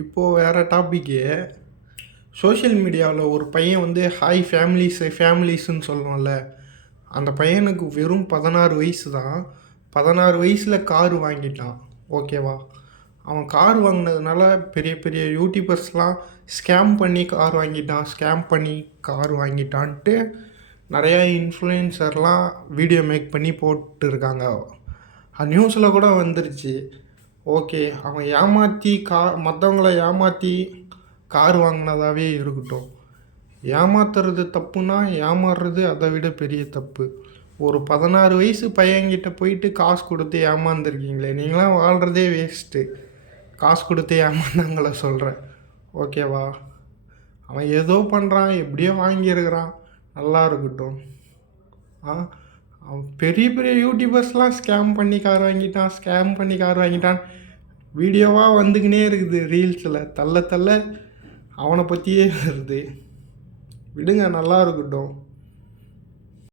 இப்போது வேறு topic. Social மீடியாவில் ஒரு பையன் வந்து ஹாய் ஃபேமிலிஸ்ன்னு சொல்லுவோம்ல, அந்த பையனுக்கு வெறும் 16 வயசு தான். 16 வயசில் கார் வாங்கிட்டான். ஓகேவா? அவன் கார் வாங்கினதுனால பெரிய பெரிய யூடியூபர்ஸ்லாம் ஸ்கேம் பண்ணி கார் வாங்கிட்டான்ட்டு நிறையா இன்ஃப்ளூயன்சர்லாம் வீடியோ மேக் பண்ணி போட்டுருக்காங்க. நியூஸில் கூட வந்துருச்சு. ஓகே, அவன் மற்றவங்கள ஏமாற்றி கார் வாங்கினதாகவே இருக்கட்டும். ஏமாத்துறது தப்புனா ஏமாறுறது அதை விட பெரிய தப்பு. ஒரு 16 வயசு பையன்கிட்ட போயிட்டு காசு கொடுத்து ஏமாந்துருக்கீங்களே, நீங்களாம் வாழ்கிறதே வேஸ்ட்டு. காசு கொடுத்து ஏமாந்தாங்கள சொல்கிறேன். ஓகேவா? அவன் ஏதோ பண்ணுறான், எப்படியோ வாங்கியிருக்கிறான், நல்லா இருக்கட்டும். அவன் பெரிய பெரிய யூடியூபர்ஸ்லாம் ஸ்கேம் பண்ணி கார் வாங்கிட்டான் வீடியோவாக வந்துக்கினே இருக்குது ரீல்ஸில். தள்ள அவனை பற்றியே வருது. விடுங்க, நல்லா இருக்கட்டும்.